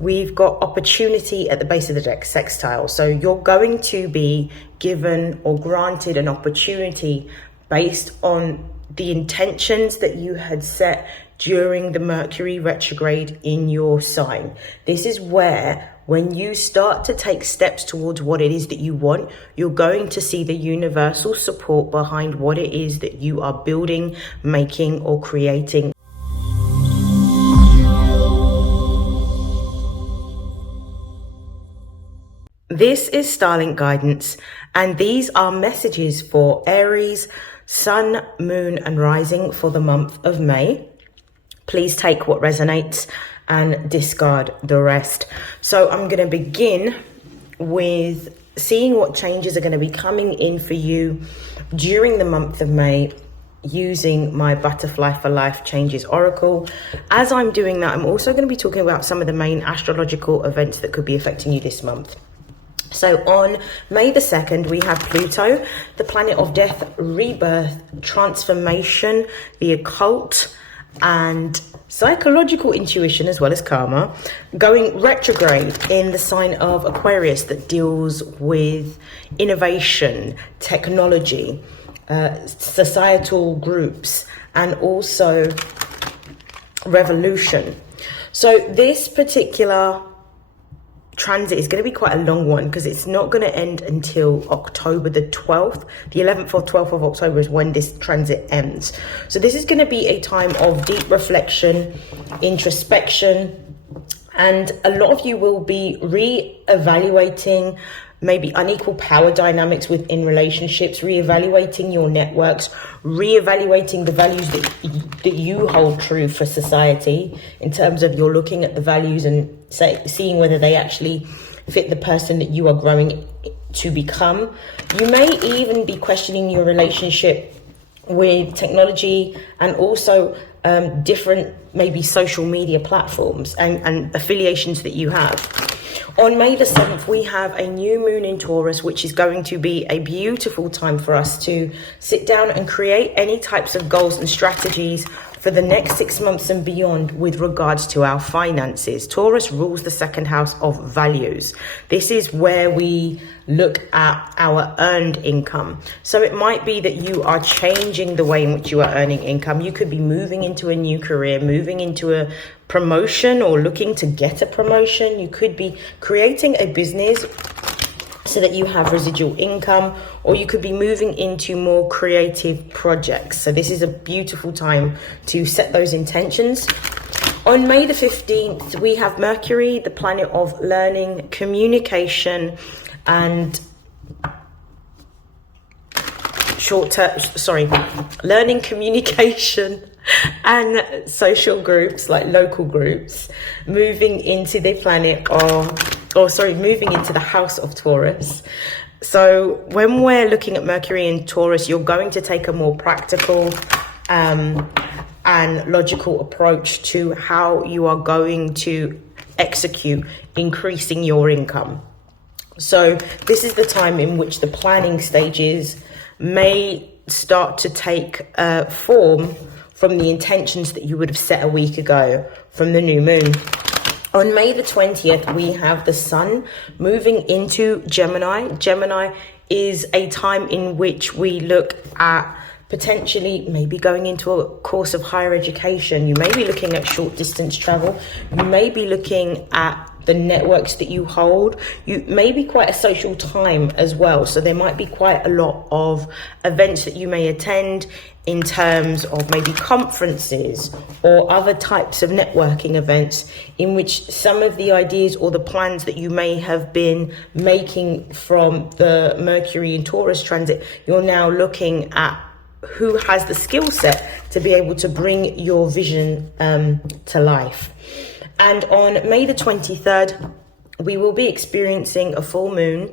we've got opportunity at the base of the deck, sextile. So you're going to be given or granted an opportunity based on the intentions that you had set during the Mercury retrograde in your sign. This is where, when you start to take steps towards what it is that you want, you're going to see the universal support behind what it is that you are building, making, or creating. This is StarLink guidance, and these are messages for Aries, Sun, Moon, and Rising for the month of May. Please take what resonates and discard the rest. So I'm going to begin with seeing what changes are going to be coming in for you during the month of May, using my Butterfly for Life Changes Oracle. As I'm doing that, I'm also going to be talking about some of the main astrological events that could be affecting you this month. So on May the 2nd, we have Pluto, the planet of death, rebirth, transformation, the occult, and psychological intuition, as well as karma, going retrograde in the sign of Aquarius, that deals with innovation, technology, societal groups, and also revolution. So this particular transit is going to be quite a long one, because it's not going to end until October the 12th. The 11th or 12th of October is when this transit ends. So this is going to be a time of deep reflection, introspection, and a lot of you will be re-evaluating maybe unequal power dynamics within relationships, re-evaluating your networks, re-evaluating the values that you hold true for society, in terms of you're looking at the values and seeing whether they actually fit the person that you are growing to become. You may even be questioning your relationship with technology, and also different maybe social media platforms and affiliations that you have. On May the 7th, we have a new moon in Taurus, which is going to be a beautiful time for us to sit down and create any types of goals and strategies for the next 6 months and beyond with regards to our finances. Taurus rules the second house of values. This is where we look at our earned income. So it might be that you are changing the way in which you are earning income. You could be moving into a new career, moving into a promotion, or looking to get a promotion. You could be creating a business so that you have residual income, or you could be moving into more creative projects. So this is a beautiful time to set those intentions. On May the 15th, we have Mercury, the planet of learning, communication, and learning, communication, and social groups, like local groups, moving into the moving into the house of Taurus. So when we're looking at Mercury in Taurus, you're going to take a more practical and logical approach to how you are going to execute increasing your income. So this is the time in which the planning stages may start to take form from the intentions that you would have set a week ago from the new moon. On May the 20th, we have the sun moving into Gemini. Gemini is a time in which we look at potentially maybe going into a course of higher education. You may be looking at short distance travel. You may be looking at the networks that you hold. You may be quite a social time as well. So there might be quite a lot of events that you may attend in terms of maybe conferences or other types of networking events, in which some of the ideas or the plans that you may have been making from the Mercury in Taurus transit, you're now looking at who has the skill set to be able to bring your vision to life. And on May the 23rd, we will be experiencing a full moon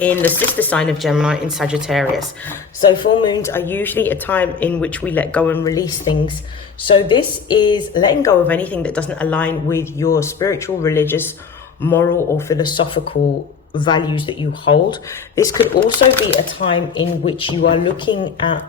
in the sister sign of Gemini in Sagittarius. So full moons are usually a time in which we let go and release things. So this is letting go of anything that doesn't align with your spiritual, religious, moral, or philosophical values that you hold. This could also be a time in which you are looking at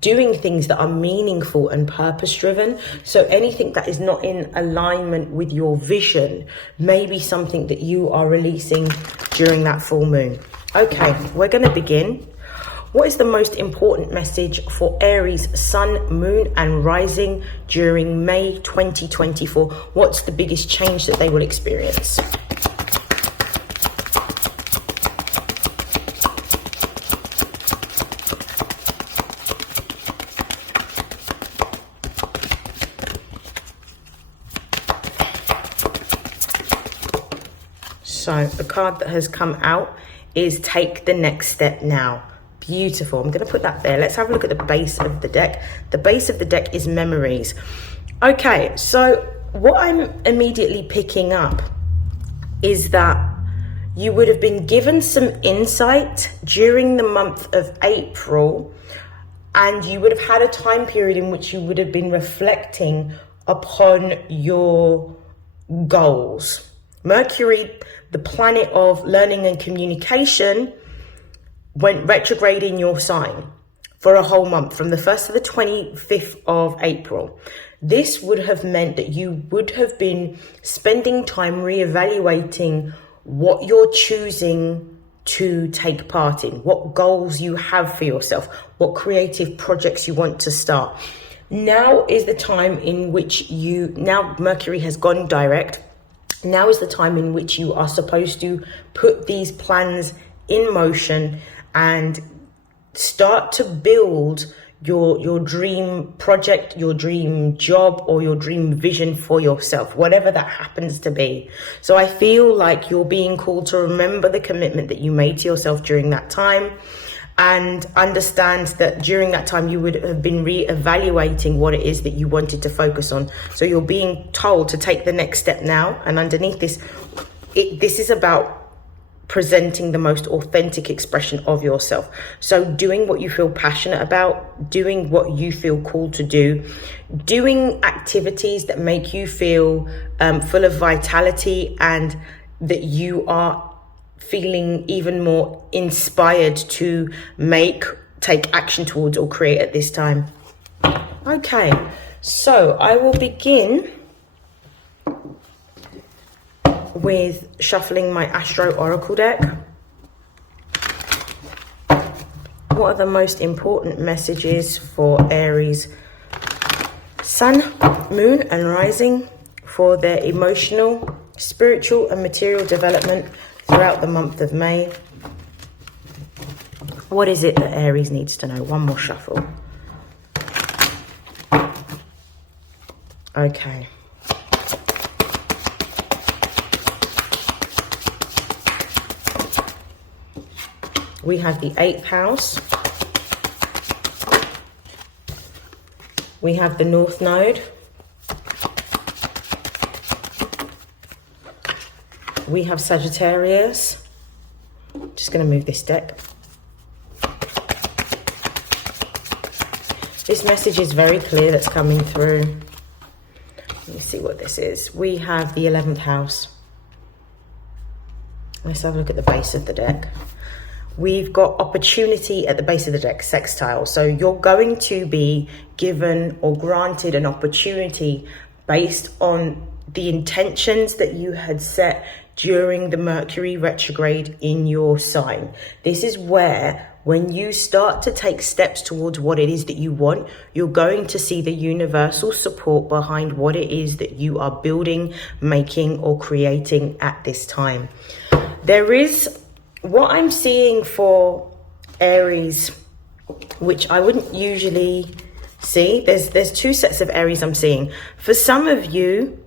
doing things that are meaningful and purpose driven. So anything that is not in alignment with your vision may be something that you are releasing during that full moon. Okay, we're going to begin. What is the most important message for Aries sun, moon and rising during May 2024? What's the biggest change that they will experience? So the card that has come out is Take the Next Step Now. Beautiful. I'm going to put that there. Let's have a look at the base of the deck. The base of the deck is Memories. Okay, so what I'm immediately picking up is that you would have been given some insight during the month of April, and you would have had a time period in which you would have been reflecting upon your goals. Mercury, the planet of learning and communication, went retrograde in your sign for a whole month from the 1st to the 25th of April. This would have meant that you would have been spending time reevaluating what you're choosing to take part in, what goals you have for yourself, what creative projects you want to start. Now is the time in which now Mercury has gone direct. Now is the time in which you are supposed to put these plans in motion and start to build your dream project, your dream job, or your dream vision for yourself, whatever that happens to be. So I feel like you're being called to remember the commitment that you made to yourself during that time, and understand that during that time you would have been re-evaluating what it is that you wanted to focus on. So you're being told to take the next step now, and underneath this, this is about presenting the most authentic expression of yourself. So doing what you feel passionate about, doing what you feel called to do, doing activities that make you feel full of vitality and that you are feeling even more inspired to take action towards or create at this time. Okay, so I will begin with shuffling my Astro Oracle deck. What are the most important messages for Aries sun, moon and rising for their emotional, spiritual and material development throughout the month of May? What is it that Aries needs to know? One more shuffle. Okay. We have the 8th house. We have the North Node. We have Sagittarius. Just going to move this deck. This message is very clear that's coming through. Let me see what this is. We have the 11th house. Let's have a look at the base of the deck. We've got opportunity at the base of the deck, sextile. So you're going to be given or granted an opportunity based on the intentions that you had set during the Mercury retrograde in your sign. This is where, when you start to take steps towards what it is that you want, you're going to see the universal support behind what it is that you are building, making, or creating at this time. There is what I'm seeing for Aries, which I wouldn't usually see. There's two sets of Aries I'm seeing. For some of you,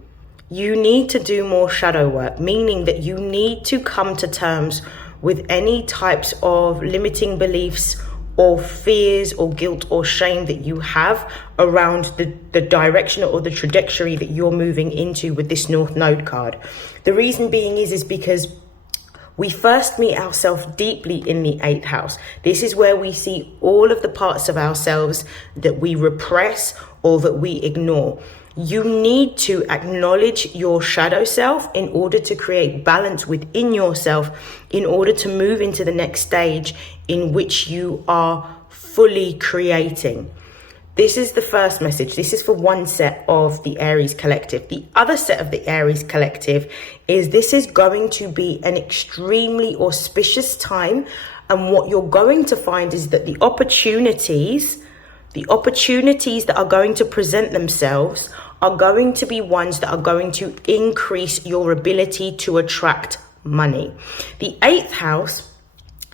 you need to do more shadow work, meaning that you need to come to terms with any types of limiting beliefs or fears or guilt or shame that you have around the direction or the trajectory that you're moving into with this North Node card. The reason being is because we first meet ourselves deeply in the 8th house. This is where we see all of the parts of ourselves that we repress or that we ignore. You need to acknowledge your shadow self in order to create balance within yourself, in order to move into the next stage in which you are fully creating. This is the first message. This is for one set of the Aries collective. The other set of the Aries collective is this is going to be an extremely auspicious time. And what you're going to find is that the opportunities that are going to present themselves are going to be ones that are going to increase your ability to attract money. The 8th house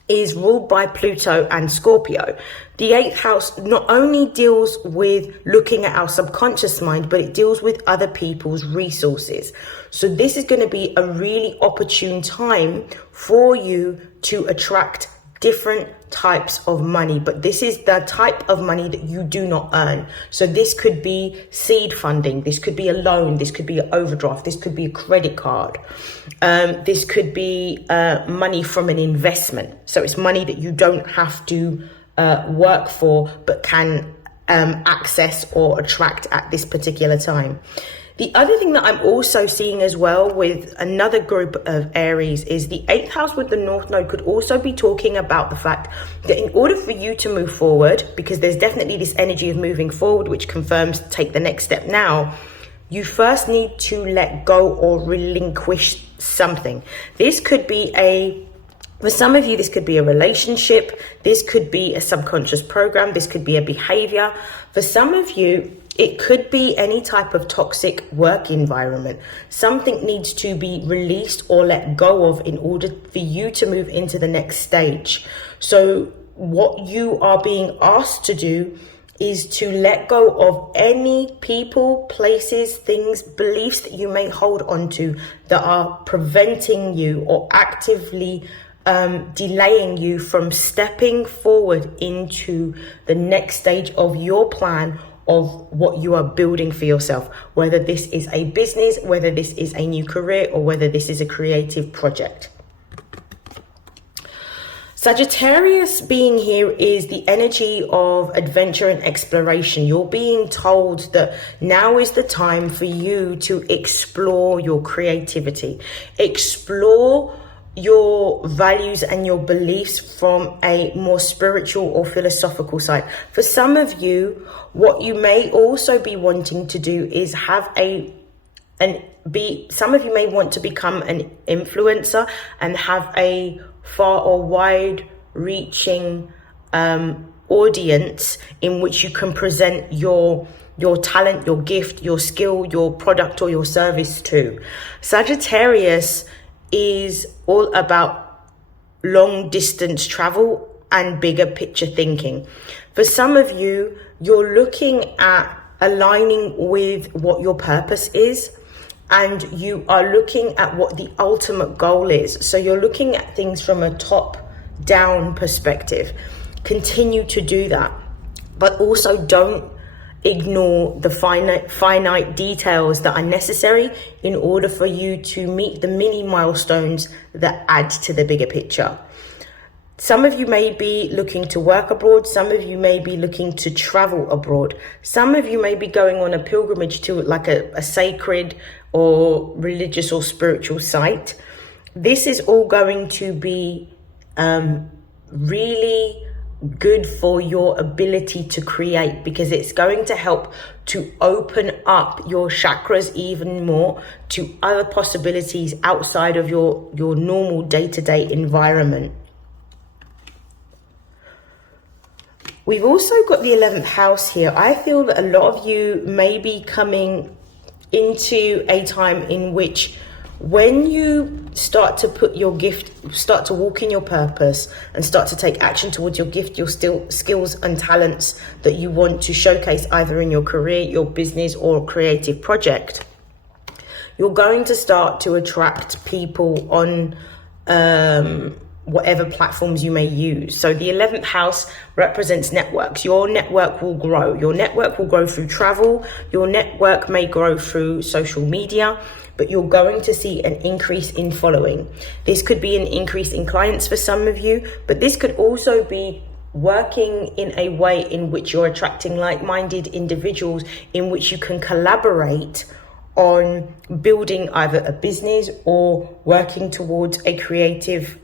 is ruled by Pluto and Scorpio. The 8th house not only deals with looking at our subconscious mind, but it deals with other people's resources. So this is going to be a really opportune time for you to attract different types of money, but this is the type of money that you do not earn. So this could be seed funding, this could be a loan, this could be an overdraft, this could be a credit card, this could be money from an investment. So it's money that you don't have to work for, but can access or attract at this particular time. The other thing that I'm also seeing as well with another group of Aries is the 8th house with the North Node could also be talking about the fact that in order for you to move forward, because there's definitely this energy of moving forward, which confirms take the next step now, you first need to let go or relinquish something. This could be for some of you, this could be a relationship. This could be a subconscious program. This could be a behavior. For some of you, it could be any type of toxic work environment. Something needs to be released or let go of in order for you to move into the next stage. So what you are being asked to do is to let go of any people, places, things, beliefs that you may hold on to that are preventing you or actively delaying you from stepping forward into the next stage of your plan of what you are building for yourself, whether this is a business, whether this is a new career, or whether this is a creative project. Sagittarius being here is the energy of adventure and exploration. You're being told that now is the time for you to explore your creativity, explore your values and your beliefs from a more spiritual or philosophical side. For some of you, what you may also be wanting to do is have some of you may want to become an influencer and have a far or wide reaching audience in which you can present your talent, your gift, your skill, your product or your service to. Sagittarius is all about long distance travel and bigger picture thinking. For some of you, you're looking at aligning with what your purpose is, and you are looking at what the ultimate goal is. So you're looking at things from a top down perspective. Continue to do that, but also don't ignore the finite details that are necessary in order for you to meet the mini milestones that add to the bigger picture. Some of you may be looking to work abroad. Some of you may be looking to travel abroad. Some of you may be going on a pilgrimage to like a sacred or religious or spiritual site. This is all going to be really good for your ability to create, because it's going to help to open up your chakras even more to other possibilities outside of your normal day-to-day environment. We've also got the 11th house here. I feel that a lot of you may be coming into a time in which when you start to put your gift, start to walk in your purpose and start to take action towards your gift, your skills and talents that you want to showcase either in your career, your business or creative project, you're going to start to attract people on whatever platforms you may use. So the 11th house represents networks. Your network will grow. Your network will grow through travel. Your network may grow through social media, but you're going to see an increase in following. This could be an increase in clients for some of you, but this could also be working in a way in which you're attracting like-minded individuals in which you can collaborate on building either a business or working towards a creative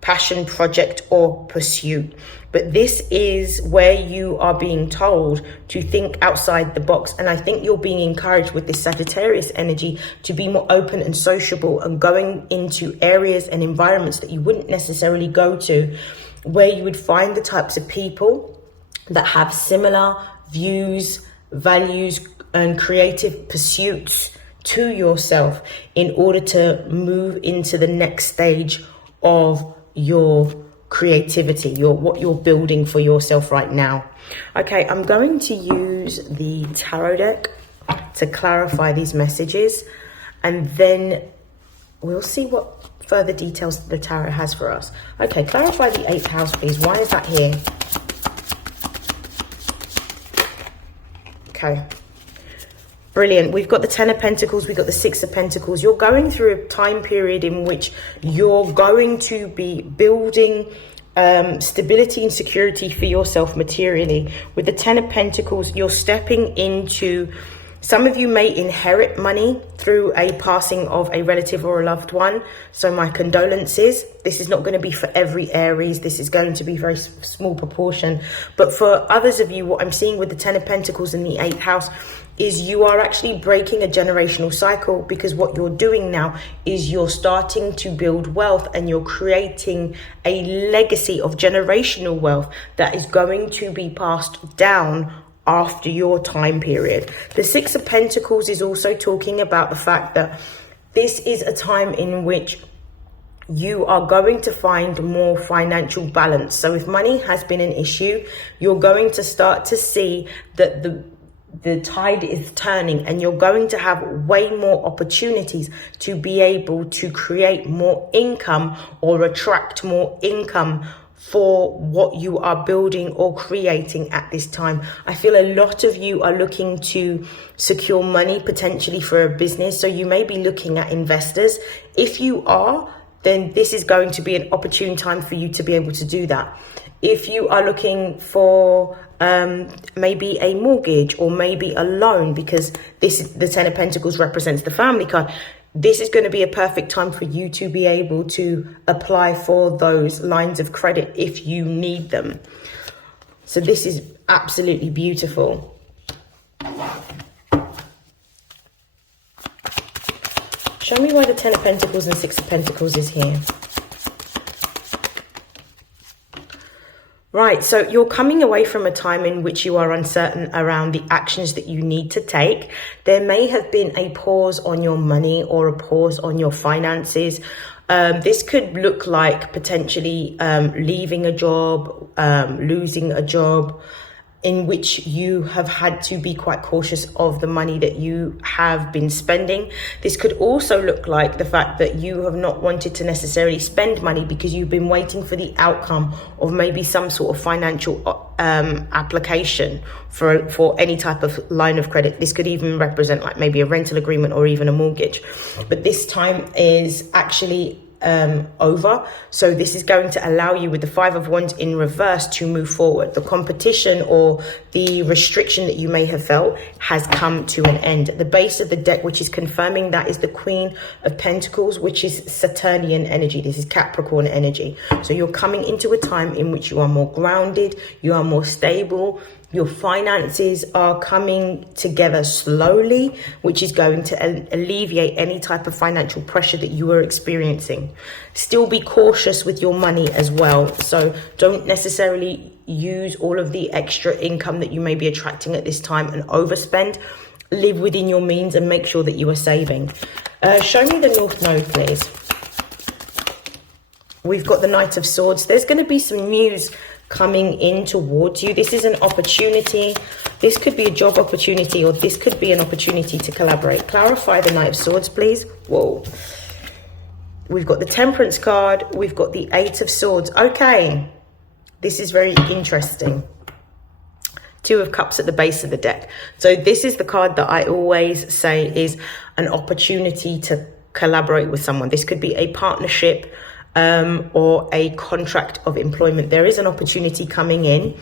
passion project or pursuit. But this is where you are being told to think outside the box. And I think you're being encouraged with this Sagittarius energy to be more open and sociable and going into areas and environments that you wouldn't necessarily go to, where you would find the types of people that have similar views, values, and creative pursuits to yourself in order to move into the next stage of your creativity, what you're building for yourself right now. Okay, I'm going to use the tarot deck to clarify these messages, and then we'll see what further details the tarot has for us. Okay, clarify the 8th house, please. Why is that here? Okay. Brilliant. We've got the 10 of Pentacles. We've got the 6 of Pentacles. You're going through a time period in which you're going to be building stability and security for yourself materially. With the 10 of Pentacles, you're stepping into, some of you may inherit money through a passing of a relative or a loved one. So my condolences. This is not going to be for every Aries. This is going to be a very small proportion. But for others of you, what I'm seeing with the 10 of Pentacles in the 8th house is you are actually breaking a generational cycle, because what you're doing now is you're starting to build wealth and you're creating a legacy of generational wealth that is going to be passed down after your time period. The 6 of Pentacles is also talking about the fact that this is a time in which you are going to find more financial balance. So if money has been an issue, you're going to start to see that the tide is turning, and you're going to have way more opportunities to be able to create more income or attract more income for what you are building or creating at this time. I feel a lot of you are looking to secure money potentially for a business. So you may be looking at investors. If you are, then this is going to be an opportune time for you to be able to do that. If you are looking for maybe a mortgage or maybe a loan, because this is, the 10 of Pentacles represents the family card, this is going to be a perfect time for you to be able to apply for those lines of credit if you need them. So this is absolutely beautiful. Show me why the 10 of Pentacles and 6 of Pentacles is here. Right, so you're coming away from a time in which you are uncertain around the actions that you need to take. There may have been a pause on your money or a pause on your finances. This could look like potentially leaving a job, losing a job, in which you have had to be quite cautious of the money that you have been spending. This could also look like the fact that you have not wanted to necessarily spend money because you've been waiting for the outcome of maybe some sort of financial application for any type of line of credit. This could even represent like maybe a rental agreement or even a mortgage. But this time is actually over. So this is going to allow you, with the 5 of Wands in reverse, to move forward. The competition or the restriction that you may have felt has come to an end. At the base of the deck, which is confirming that, is the Queen of Pentacles, which is Saturnian energy. This is Capricorn energy. So you're coming into a time in which you are more grounded, you are more stable. Your finances are coming together slowly, which is going to alleviate any type of financial pressure that you are experiencing. Still be cautious with your money as well. So don't necessarily use all of the extra income that you may be attracting at this time and overspend. Live within your means and make sure that you are saving. Show me the North Node, please. We've got the Knight of Swords. There's going to be some news coming in towards you. This is an opportunity. This could be a job opportunity, or this could be an opportunity to collaborate. Clarify the Knight of Swords, please. Whoa. We've got the Temperance card. We've got the 8 of Swords. Okay. This is very interesting. 2 of Cups at the base of the deck. So this is the card that I always say is an opportunity to collaborate with someone. This could be a partnership, or a contract of employment. There is an opportunity coming in.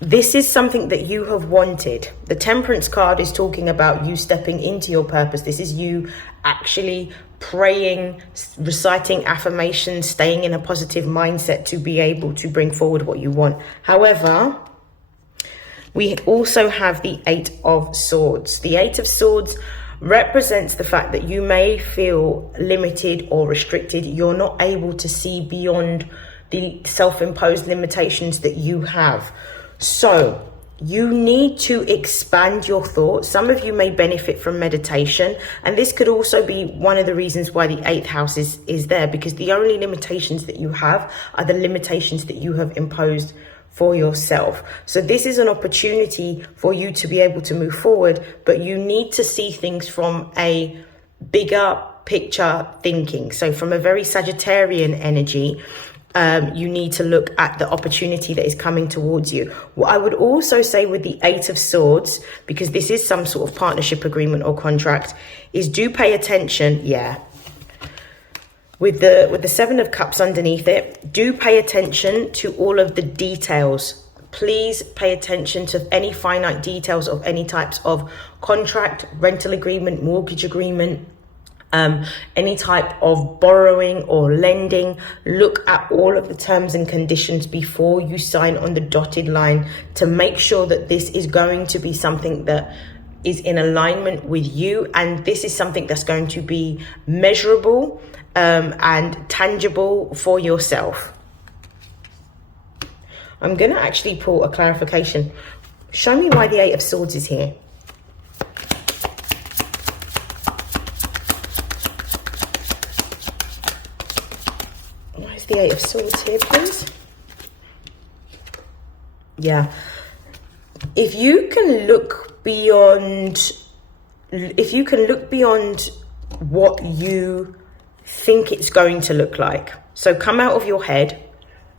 This is something that you have wanted. The Temperance card is talking about you stepping into your purpose. This is you actually praying, reciting affirmations, staying in a positive mindset to be able to bring forward what you want. However, we also have the Eight of Swords. The Eight of Swords represents the fact that you may feel limited or restricted. You're not able to see beyond the self-imposed limitations that you have. So you need to expand your thoughts. Some of you may benefit from meditation, and this could also be one of the reasons why the eighth house is there, because the only limitations that you have are the limitations that you have imposed for yourself. So this is an opportunity for you to be able to move forward, but you need to see things from a bigger picture thinking. So from a very Sagittarian energy, you need to look at the opportunity that is coming towards you. What I would also say with the Eight of Swords, because this is some sort of partnership agreement or contract, is do pay attention. With the Seven of Cups underneath it, do pay attention to all of the details. Please pay attention to any finite details of any types of contract, rental agreement, mortgage agreement, any type of borrowing or lending. Look at all of the terms and conditions before you sign on the dotted line to make sure that this is going to be something that is in alignment with you, and this is something that's going to be measurable and tangible for yourself. I'm going to actually pull a clarification. Show me why the Eight of Swords is here. The Eight of Swords here, please. Yeah. If you can look beyond what you think it's going to look like. So come out of your head,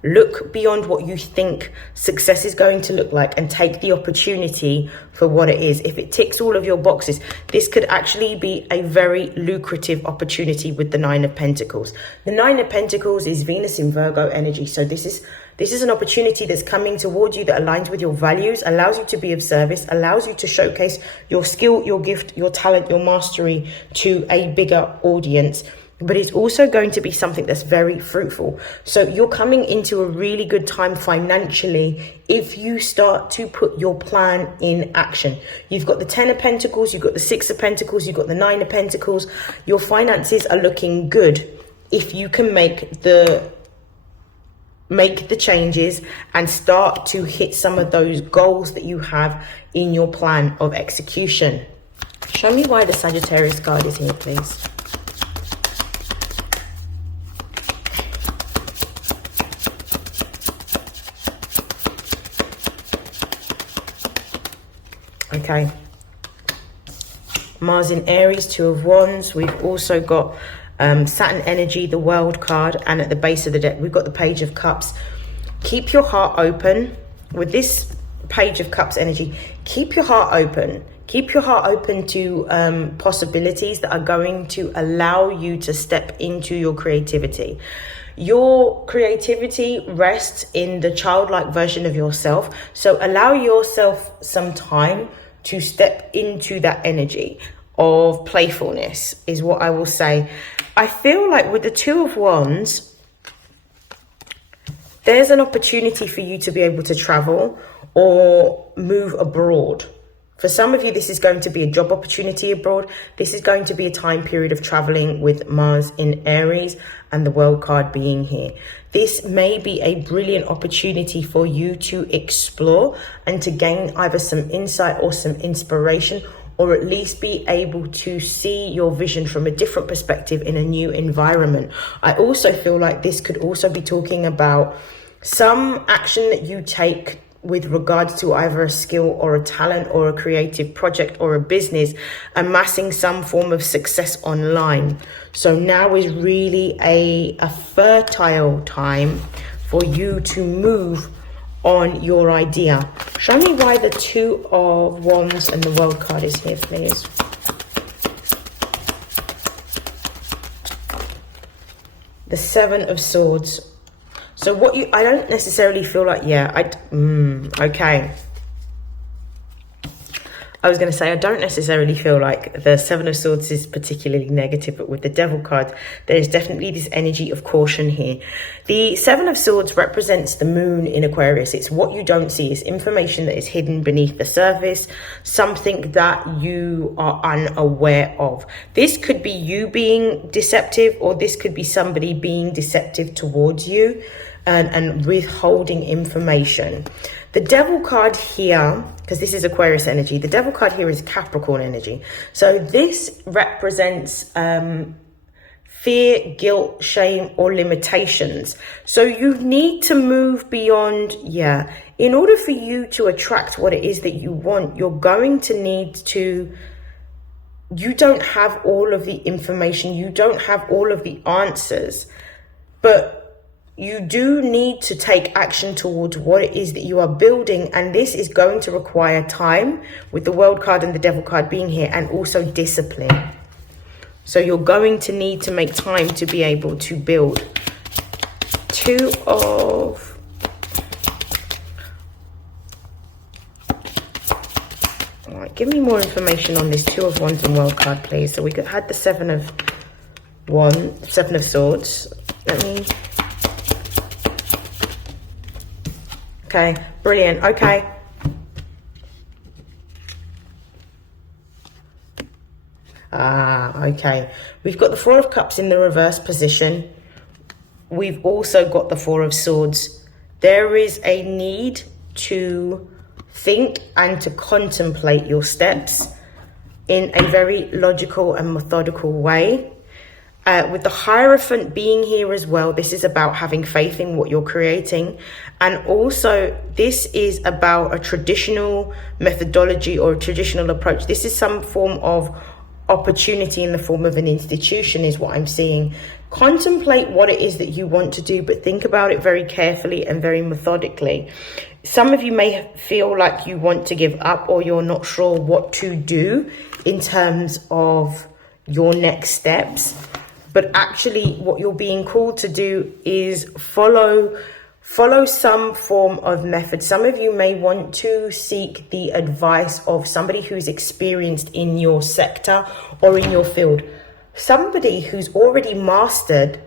look beyond what you think success is going to look like, and take the opportunity for what it is. If it ticks all of your boxes, this could actually be a very lucrative opportunity with the Nine of Pentacles. The Nine of Pentacles is Venus in Virgo energy. So this is an opportunity that's coming towards you that aligns with your values, allows you to be of service, allows you to showcase your skill, your gift, your talent, your mastery to a bigger audience. But it's also going to be something that's very fruitful. So you're coming into a really good time financially if you start to put your plan in action. You've got the Ten of Pentacles, you've got the Six of Pentacles, you've got the Nine of Pentacles. Your finances are looking good if you can make the changes and start to hit some of those goals that you have in your plan of execution. Show me why the Sagittarius card is here, please. Okay, Mars in Aries, Two of Wands. We've also got Saturn energy, the World card, and at the base of the deck we've got the Page of Cups. Keep your heart open with this Page of Cups energy. Keep your heart open. Keep your heart open to possibilities that are going to allow you to step into your creativity. Your creativity rests in the childlike version of yourself. So allow yourself some time to step into that energy of playfulness is what I will say. I feel like with the Two of Wands, there's an opportunity for you to be able to travel or move abroad. For some of you, this is going to be a job opportunity abroad. This is going to be a time period of traveling with Mars in Aries and the World card being here. This may be a brilliant opportunity for you to explore and to gain either some insight or some inspiration, or at least be able to see your vision from a different perspective in a new environment. I also feel like this could also be talking about some action that you take with regards to either a skill or a talent or a creative project or a business, amassing some form of success online. So now is really a fertile time for you to move on your idea. Show me why the Two of Wands and the World card is here, please. The Seven of Swords. So I don't necessarily feel like, okay. I was going to say, I don't necessarily feel like the Seven of Swords is particularly negative, but with the Devil card, there's definitely this energy of caution here. The Seven of Swords represents the moon in Aquarius. It's what you don't see. It's information that is hidden beneath the surface, something that you are unaware of. This could be you being deceptive, or this could be somebody being deceptive towards you and withholding information. The Devil card here, because this is Aquarius energy, the Devil card here is Capricorn energy. So this represents fear, guilt, shame, or limitations. So you need to move beyond, in order for you to attract what it is that you want, you're going to need to, you don't have all of the information, you don't have all of the answers, but you do need to take action towards what it is that you are building. And this is going to require time, with the World card and the Devil card being here, and also discipline. So you're going to need to make time to be able to build. Two of... All right, give me more information on this Two of Wands and World card, please. So we had the Seven of Swords. Let me... Okay, brilliant. Okay. Okay. We've got the Four of Cups in the reverse position. We've also got the Four of Swords. There is a need to think and to contemplate your steps in a very logical and methodical way. With the Hierophant being here as well, this is about having faith in what you're creating. And also, this is about a traditional methodology or a traditional approach. This is some form of opportunity in the form of an institution, is what I'm seeing. Contemplate what it is that you want to do, but think about it very carefully and very methodically. Some of you may feel like you want to give up, or you're not sure what to do in terms of your next steps. But actually what you're being called to do is follow some form of method. Some of you may want to seek the advice of somebody who's experienced in your sector or in your field. Somebody who's already mastered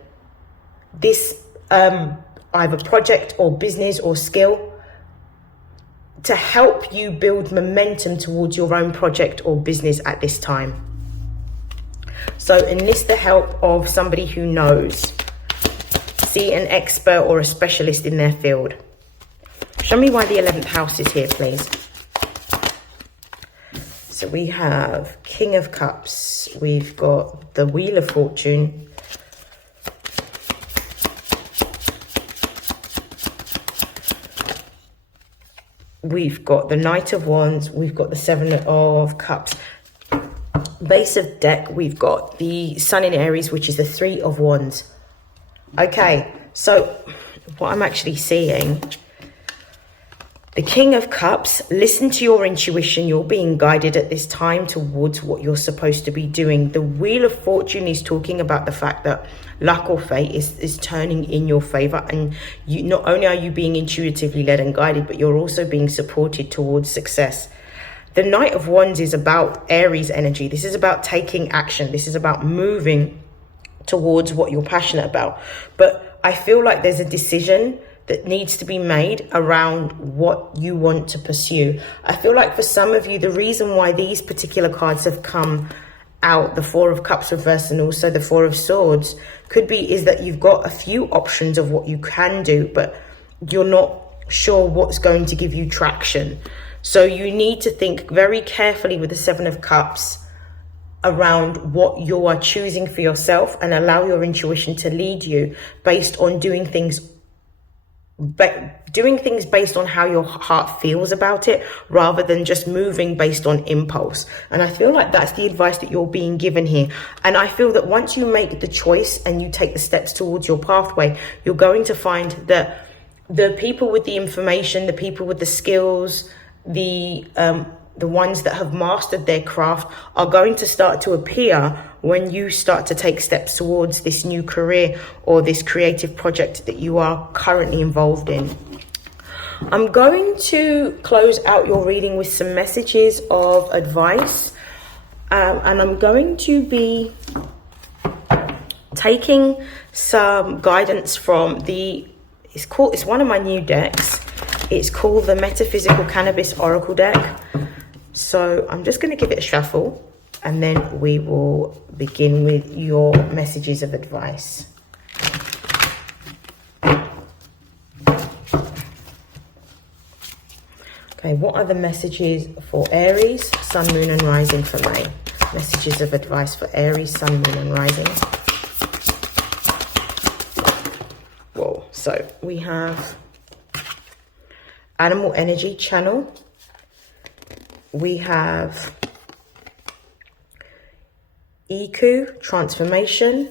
this either project or business or skill, to help you build momentum towards your own project or business at this time. So enlist the help of somebody who knows. See an expert or a specialist in their field. Show me why the 11th house is here, please. So we have King of Cups. We've got the Wheel of Fortune. We've got the Knight of Wands. We've got the Seven of Cups. Base of deck, we've got the Sun in Aries, which is the Three of Wands. Okay, so what I'm actually seeing, the King of Cups, listen to your intuition. You're being guided at this time towards what you're supposed to be doing. The Wheel of Fortune is talking about the fact that luck or fate is turning in your favor, and you, not only are you being intuitively led and guided, but you're also being supported towards success. The Knight of Wands is about Aries energy. This is about taking action. This is about moving towards what you're passionate about. But I feel like there's a decision that needs to be made around what you want to pursue. I feel like for some of you, the reason why these particular cards have come out, the Four of Cups reversed and also the Four of Swords, could be is that you've got a few options of what you can do, but you're not sure what's going to give you traction. So you need to think very carefully with the Seven of Cups around what you are choosing for yourself, and allow your intuition to lead you based on doing things based on how your heart feels about it, rather than just moving based on impulse. And I feel like that's the advice that you're being given here. And I feel that once you make the choice and you take the steps towards your pathway, you're going to find that the people with the information, the people with the skills, the the ones that have mastered their craft are going to start to appear when you start to take steps towards this new career or this creative project that you are currently involved in. I'm going to close out your reading with some messages of advice, and I'm going to be taking some guidance from it's one of my new decks. It's called the Metaphysical Cannabis Oracle deck. So I'm just going to give it a shuffle, and then we will begin with your messages of advice. Okay, what are the messages for Aries, Sun, Moon and Rising for May? Messages of advice for Aries, Sun, Moon and Rising. Whoa, so we have Animal Energy Channel. We have Iku, Transformation.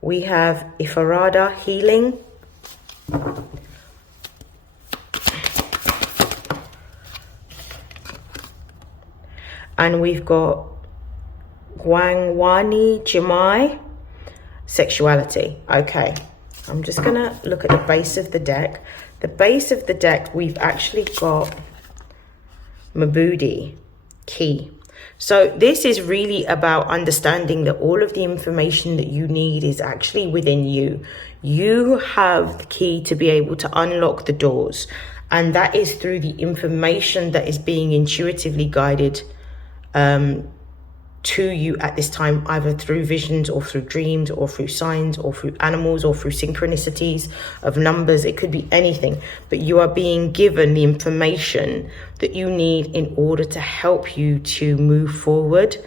We have Ifarada, Healing. And we've got Gwangwani Jimai, Sexuality. Okay, I'm just going to look at the base of the deck. The base of the deck, we've actually got Mabudi, Key. So this is really about understanding that all of the information that you need is actually within you. You have the key to be able to unlock the doors. And that is through the information that is being intuitively guided to you at this time, either through visions or through dreams or through signs or through animals or through synchronicities of numbers. It could be anything, but you are being given the information that you need in order to help you to move forward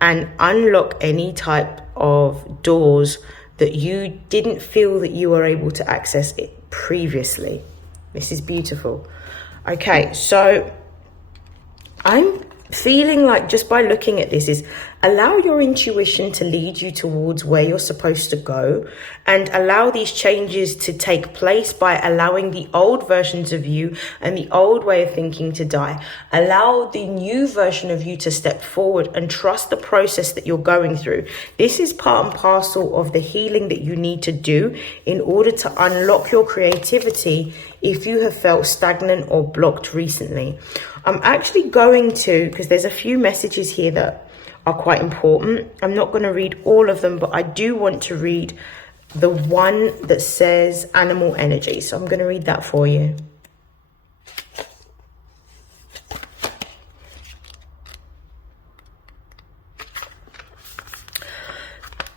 and unlock any type of doors that you didn't feel that you were able to access it previously. This is beautiful. Okay, so I'm feeling like, just by looking at this, is allow your intuition to lead you towards where you're supposed to go, and allow these changes to take place by allowing the old versions of you and the old way of thinking to die. Allow the new version of you to step forward and trust the process that you're going through. This is part and parcel of the healing that you need to do in order to unlock your creativity if you have felt stagnant or blocked recently. I'm actually going to, because there's a few messages here that are quite important. I'm not going to read all of them, but I do want to read the one that says animal energy. So I'm going to read that for you.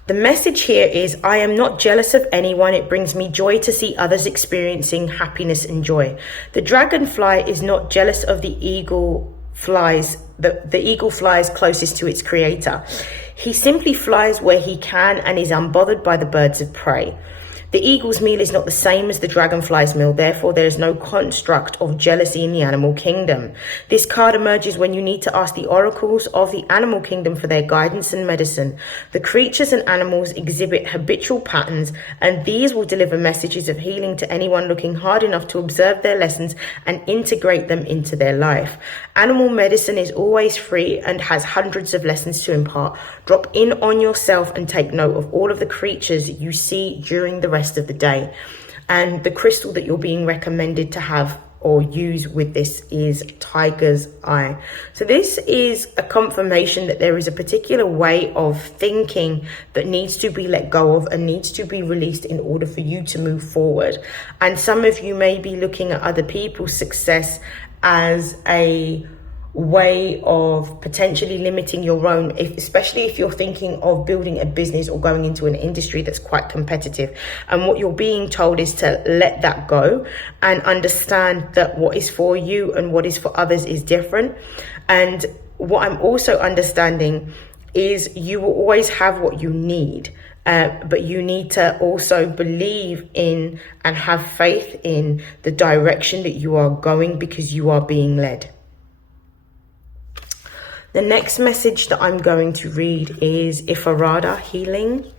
The message here is, I am not jealous of anyone. It brings me joy to see others experiencing happiness and joy. The dragonfly is not jealous of the eagle flies. The eagle flies closest to its creator. He simply flies where he can and is unbothered by the birds of prey. The eagle's meal is not the same as the dragonfly's meal, therefore there is no construct of jealousy in the animal kingdom. This card emerges when you need to ask the oracles of the animal kingdom for their guidance and medicine. The creatures and animals exhibit habitual patterns, and these will deliver messages of healing to anyone looking hard enough to observe their lessons and integrate them into their life. Animal medicine is always free and has hundreds of lessons to impart. Drop in on yourself and take note of all of the creatures you see during the rest of the day. And the crystal that you're being recommended to have or use with this is Tiger's Eye. So this is a confirmation that there is a particular way of thinking that needs to be let go of and needs to be released in order for you to move forward. And some of you may be looking at other people's success as a way of potentially limiting your own, especially if you're thinking of building a business or going into an industry that's quite competitive. And what you're being told is to let that go and understand that what is for you and what is for others is different. And what I'm also understanding is you will always have what you need. But you need to also believe in and have faith in the direction that you are going, because you are being led. The next message that I'm going to read is Ifarada, Healing.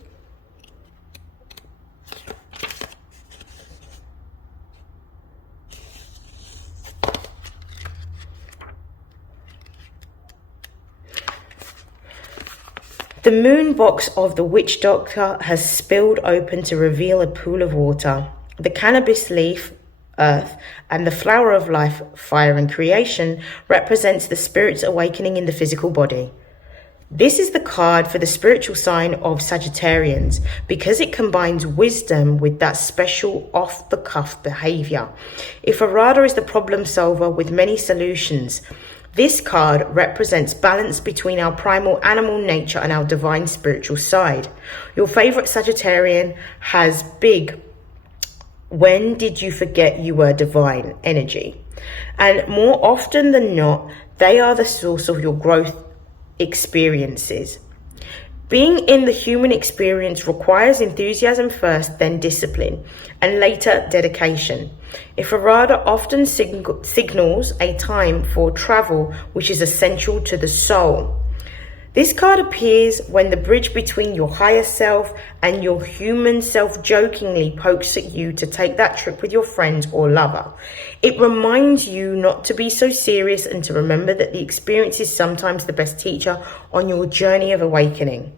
The moon box of the witch doctor has spilled open to reveal a pool of water. The cannabis leaf, earth, and the flower of life, fire and creation, represents the spirit's awakening in the physical body. This is the card for the spiritual sign of Sagittarians because it combines wisdom with that special off-the-cuff behavior. If Arada is the problem solver with many solutions, this card represents balance between our primal animal nature and our divine spiritual side. Your favorite Sagittarian has big "when did you forget you were divine" energy. And more often than not, they are the source of your growth experiences. Being in the human experience requires enthusiasm first, then discipline, and later dedication. If Arada often signals a time for travel, which is essential to the soul. This card appears when the bridge between your higher self and your human self jokingly pokes at you to take that trip with your friends or lover. It reminds you not to be so serious and to remember that the experience is sometimes the best teacher on your journey of awakening.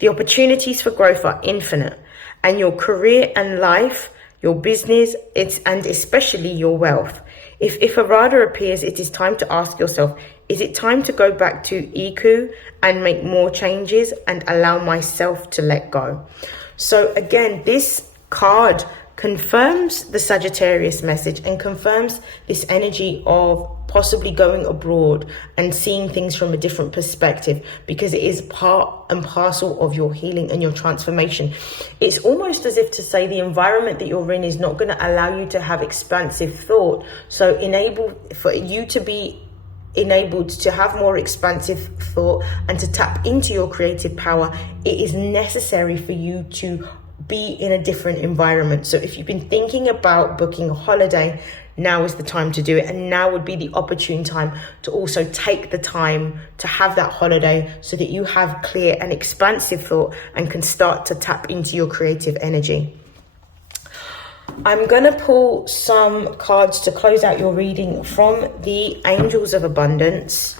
The opportunities for growth are infinite, and your career and life, your business, and especially your wealth. If Arada appears, it is time to ask yourself, is it time to go back to Iku and make more changes and allow myself to let go? So again, this card confirms the Sagittarius message and confirms this energy of possibly going abroad and seeing things from a different perspective, because it is part and parcel of your healing and your transformation. It's almost as if to say the environment that you're in is not going to allow you to have expansive thought. So for you to be enabled to have more expansive thought and to tap into your creative power, it is necessary for you to be in a different environment. So if you've been thinking about booking a holiday, now is the time to do it, and now would be the opportune time to also take the time to have that holiday so that you have clear and expansive thought and can start to tap into your creative energy. I'm going to pull some cards to close out your reading from the Angels of Abundance.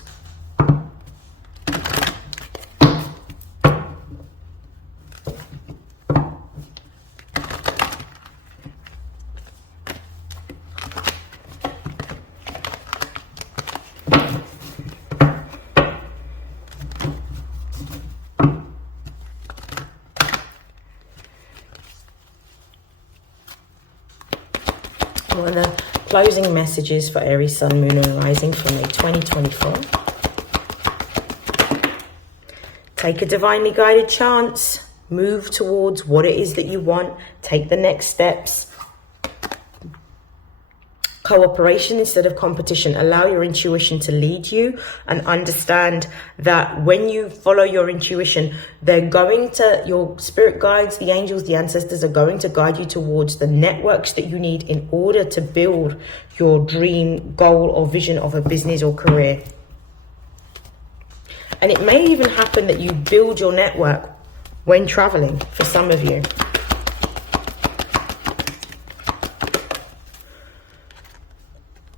One of the closing messages for Aries, Sun, Moon, and Rising for May 2024. Take a divinely guided chance. Move towards what it is that you want. Take the next steps. Cooperation instead of competition. Allow your intuition to lead you, and understand that when you follow your intuition, your spirit guides, the angels, the ancestors are going to guide you towards the networks that you need in order to build your dream, goal, or vision of a business or career. And it may even happen that you build your network when traveling, for some of you.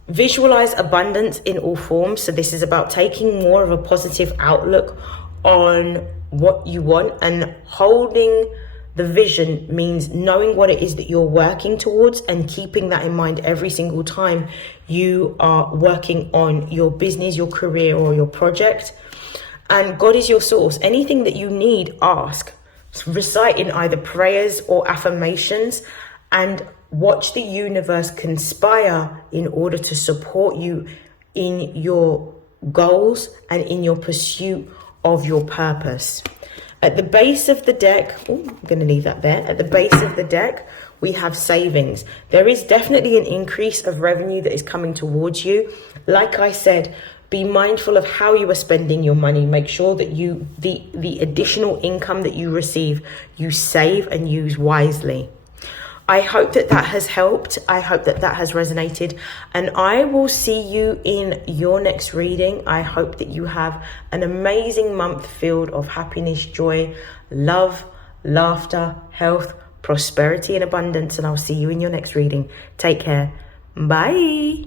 Visualize abundance in all forms. So this is about taking more of a positive outlook on what you want, and holding the vision means knowing what it is that you're working towards and keeping that in mind every single time you are working on your business, your career, or your project. And God is your source. Anything that you need, ask. Recite in either prayers or affirmations, and watch the universe conspire in order to support you in your goals and in your pursuit of your purpose. At the base of the deck, I'm going to leave that there. At the base of the deck, we have savings. There is definitely an increase of revenue that is coming towards you. Like I said, be mindful of how you are spending your money. Make sure that the additional income that you receive, you save and use wisely. I hope that has helped. I hope that has resonated, and I will see you in your next reading. I hope that you have an amazing month filled of happiness, joy, love, laughter, health, prosperity, and abundance, and I'll see you in your next reading. Take care. Bye.